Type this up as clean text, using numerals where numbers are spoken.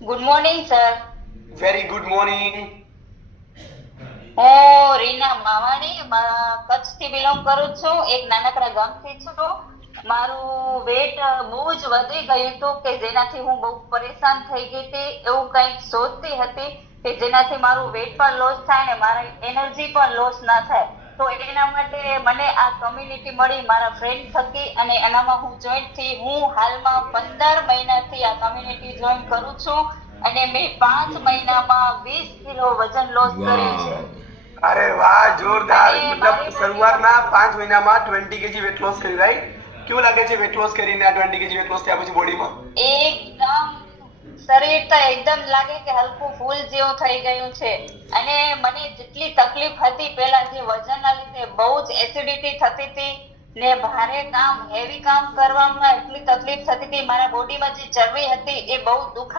Good morning sir. Very good morning. હું રીના માવાણી કચ્છથી belong કરું છું. એક નાનકડા ગામથી છું. મારું વેટ બહુ જ વધી ગયું હતું કે જેનાથી હું બહુ પરેશાન થઈ ગઈ હતી. એવું કંઈક શોધતી હતી કે જેનાથી મારું વેટ પણ લોસ થાય ને મારી એનર્જી પણ લોસ ના થાય. તો એના માટે મને આ કમ્યુનિટી મળી મારા ફ્રેન્ડ થકી, અને એનામાં હું જોઈન્ટ થઈ. હું હાલમાં 15 મહિનાથી આ કમ્યુનિટી જોઈન કરું છું અને મેં 5 મહિનામાં 20 કિલો વજન લોસ કર્યું છે. અરે વાહ, જોરદાર. અને મતલબ મારી શરૂઆતના 5 મહિનામાં 20 kg વેટ લોસ કરી, રાઈટ? કેવું લાગે છે વેટ લોસ કરીને, આ 20 kg વેટ લોસ થયા પછી બોડીમાં? એકદમ શરીર તો એકદમ લાગે કે હલકું ફૂલ જેવું થઈ ગયું છે. અને મને જેટલી તકલીફ હતી પહેલા, જે વજનના લીધે બહુ જ એસિડિટી થતી હતી ને ભારે કામ, હેવી કામ કરવામાં એટલી તકલીફ થતી હતી, મારા બોડીમાં જે ચરબી હતી એ બહુ દુખ